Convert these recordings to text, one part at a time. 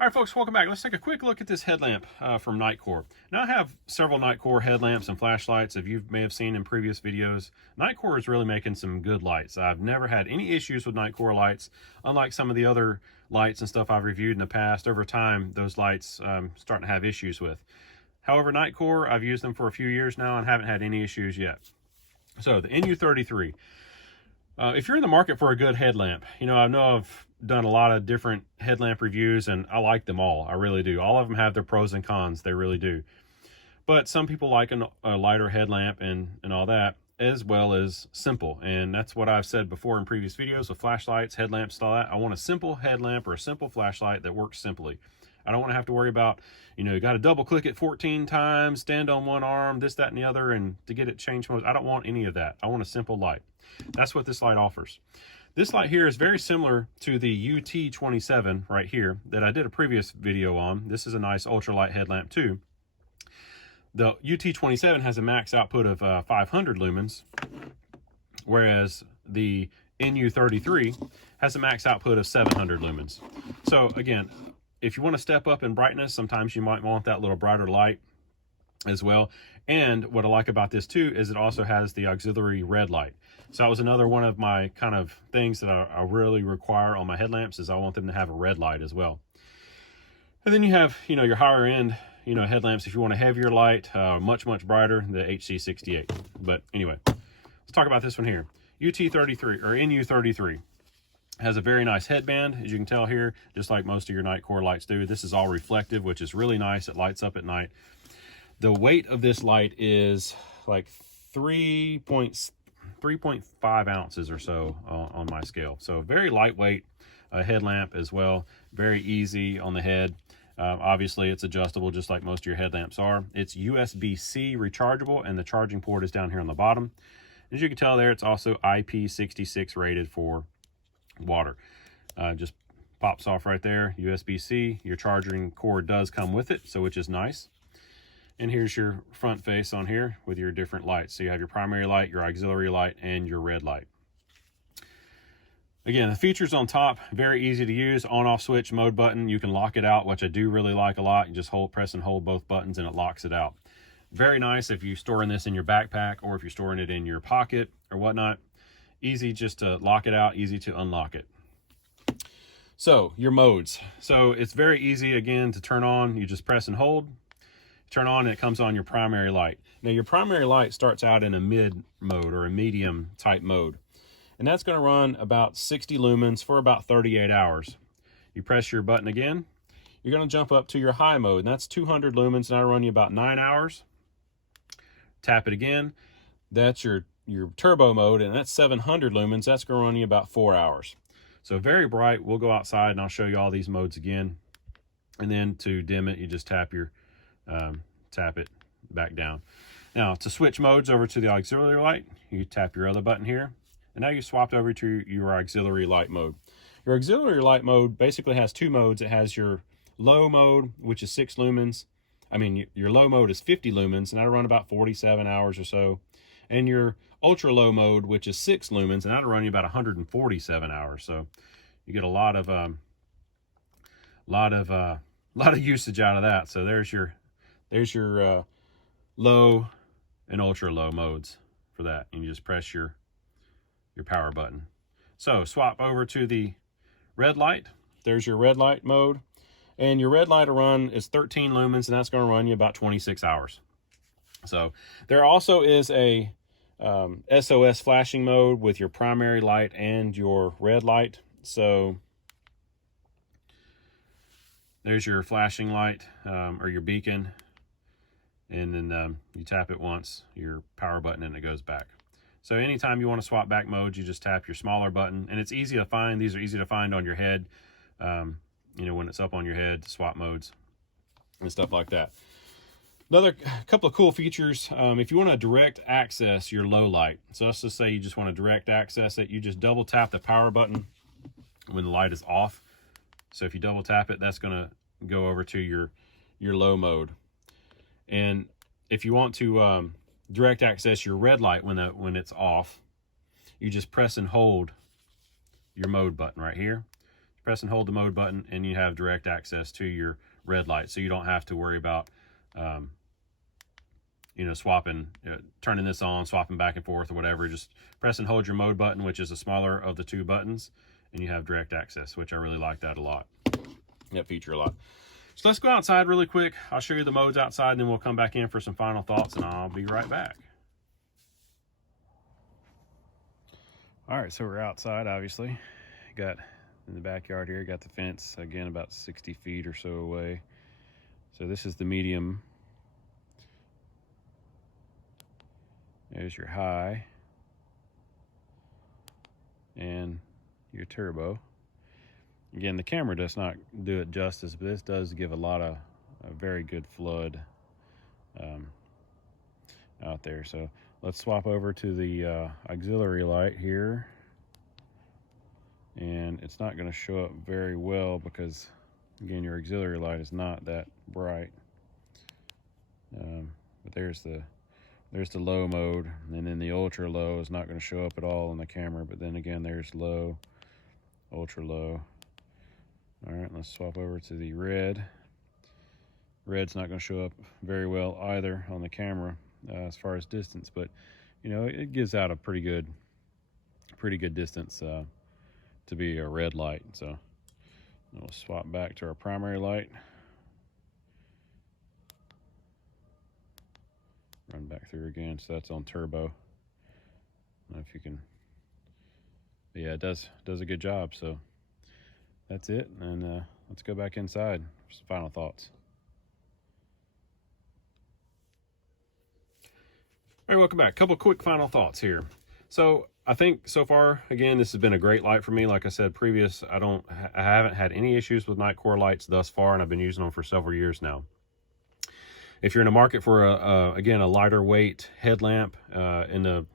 All right, folks, welcome back. Let's take a quick look at this headlamp from NITECORE. Now, I have several NITECORE headlamps and flashlights, if you may have seen in previous videos. NITECORE is really making some good lights. I've never had any issues with NITECORE lights, unlike some of the other lights and stuff I've reviewed in the past. Over time, those lights starting to have issues with. However, NITECORE, I've used them for a few years now and haven't had any issues yet. So, the NU33. If you're in the market for a good headlamp, I know I've done a lot of different headlamp reviews and I like them all. I really do. All of them have their pros and cons. They really do. But some people like a lighter headlamp and all that, as well as simple. And that's what I've said before in previous videos with flashlights, headlamps, all that. I want a simple headlamp or a simple flashlight that works simply. I don't want to have to worry about, you got to double click it 14 times, stand on one arm, this, that, and the other, and to get it changed modes. I don't want any of that. I want a simple light. That's what this light offers. This light here is very similar to the UT27 right here that I did a previous video on. This is a nice ultralight headlamp too. The UT27 has a max output of 500 lumens, whereas the NU33 has a max output of 700 lumens. So again, if you want to step up in brightness, sometimes you might want that little brighter light as well. And what I like about this too is it also has the auxiliary red light. So that was another one of my kind of things that I really require on my headlamps, is I want them to have a red light as well. And then you have, your higher end, headlamps. If you want a heavier light, much brighter, the HC68. But anyway, let's talk about this one here. UT33 or NU33 has a very nice headband, as you can tell here, just like most of your NITECORE lights do. This is all reflective, which is really nice. It lights up at night. The weight of this light is like 3.5 ounces or so on my scale. So very lightweight headlamp as well. Very easy on the head. Obviously, it's adjustable just like most of your headlamps are. It's USB-C rechargeable, and the charging port is down here on the bottom. As you can tell there, it's also IP66 rated for water. Just pops off right there, USB-C. Your charging cord does come with it, so which is nice. And here's your front face on here with your different lights. So you have your primary light, your auxiliary light, and your red light. Again, the features on top, very easy to use. On-off switch, mode button. You can lock it out, which I do really like a lot. You just press and hold both buttons and it locks it out. Very nice if you're storing this in your backpack or if you're storing it in your pocket or whatnot. Easy just to lock it out, easy to unlock it. So, your modes. So, it's very easy, again, to turn on. You just press and hold. Turn on and it comes on your primary light. Now your primary light starts out in a mid mode or a medium type mode, and that's going to run about 60 lumens for about 38 hours. You press your button again, you're going to jump up to your high mode, and that's 200 lumens, and that'll run you about 9 hours. Tap it again, that's your turbo mode, and that's 700 lumens. That's going to run you about 4 hours. So very bright. We'll go outside and I'll show you all these modes again. And then to dim it, you just tap it back down. Now to switch modes over to the auxiliary light, you tap your other button here, and now you swapped over to your auxiliary light mode. Your auxiliary light mode basically has two modes. It has your low mode, which is 6 lumens. Your low mode is 50 lumens, and that'll run about 47 hours or so. And your ultra low mode, which is 6 lumens, and that'll run you about 147 hours. So you get a lot of usage out of that. So there's your low and ultra low modes for that. And you just press your power button. So swap over to the red light. There's your red light mode. And your red light run is 13 lumens, and that's going to run you about 26 hours. So there also is a SOS flashing mode with your primary light and your red light. So there's your flashing light or your beacon. And then you tap it once, your power button, and it goes back. So anytime you want to swap back modes, you just tap your smaller button, and it's easy to find. These are easy to find on your head, when it's up on your head, swap modes and stuff like that. Another couple of cool features, if you want to direct access your low light, so let's just say you just want to direct access it, you just double tap the power button when the light is off. So if you double tap it, that's going to go over to your low mode. And if you want to direct access your red light when it's off, you just press and hold your mode button right here. press and hold the mode button, and you have direct access to your red light. So you don't have to worry about, you know, swapping, turning this on, swapping back and forth or whatever. Just press and hold your mode button, which is the smaller of the two buttons, and you have direct access, which I really like that a lot. That feature a lot. So let's go outside really quick. I'll show you the modes outside, and then we'll come back in for some final thoughts, and I'll be right back. All right, so we're outside, obviously. Got in the backyard here, got the fence, again, about 60 feet or so away. So this is the medium. There's your high and your turbo. Again, the camera does not do it justice, but this does give a very good flood out there. So let's swap over to the auxiliary light here. And it's not going to show up very well because, again, your auxiliary light is not that bright. But there's the low mode, and then the ultra low is not going to show up at all on the camera. But then again, there's low, ultra low. All right, let's swap over to the red. Red's not going to show up very well either on the camera as far as distance, but you know, it gives out a pretty good distance to be a red light. So we'll swap back to our primary light. Run back through again, so that's on turbo. I don't know if you can, but yeah, it does a good job. So that's it, and let's go back inside for some final thoughts. All right, welcome back. Couple quick final thoughts here. So I think so far, again, this has been a great light for me. Like I said previous, I haven't had any issues with NITECORE lights thus far, and I've been using them for several years now. If you're in the market for again, a lighter weight headlamp in a,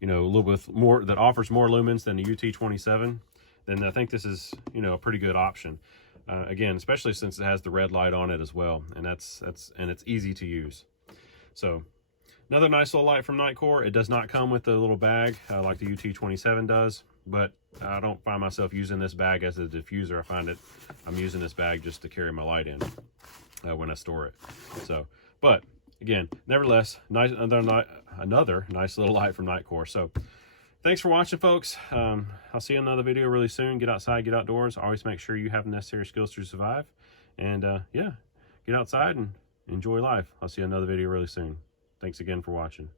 you know, a little bit more, that offers more lumens than the UT27, then I think this is, you know, a pretty good option. Again, especially since it has the red light on it as well, and it's easy to use. So another nice little light from NITECORE. It does not come with the little bag like the UT27 does, but I don't find myself using this bag as a diffuser. I find I'm using this bag just to carry my light in when I store it. So, but again, nevertheless, another nice little light from NITECORE. So thanks for watching, folks. I'll see you in another video really soon. Get outside, get outdoors. Always make sure you have the necessary skills to survive. And yeah, get outside and enjoy life. I'll see you in another video really soon. Thanks again for watching.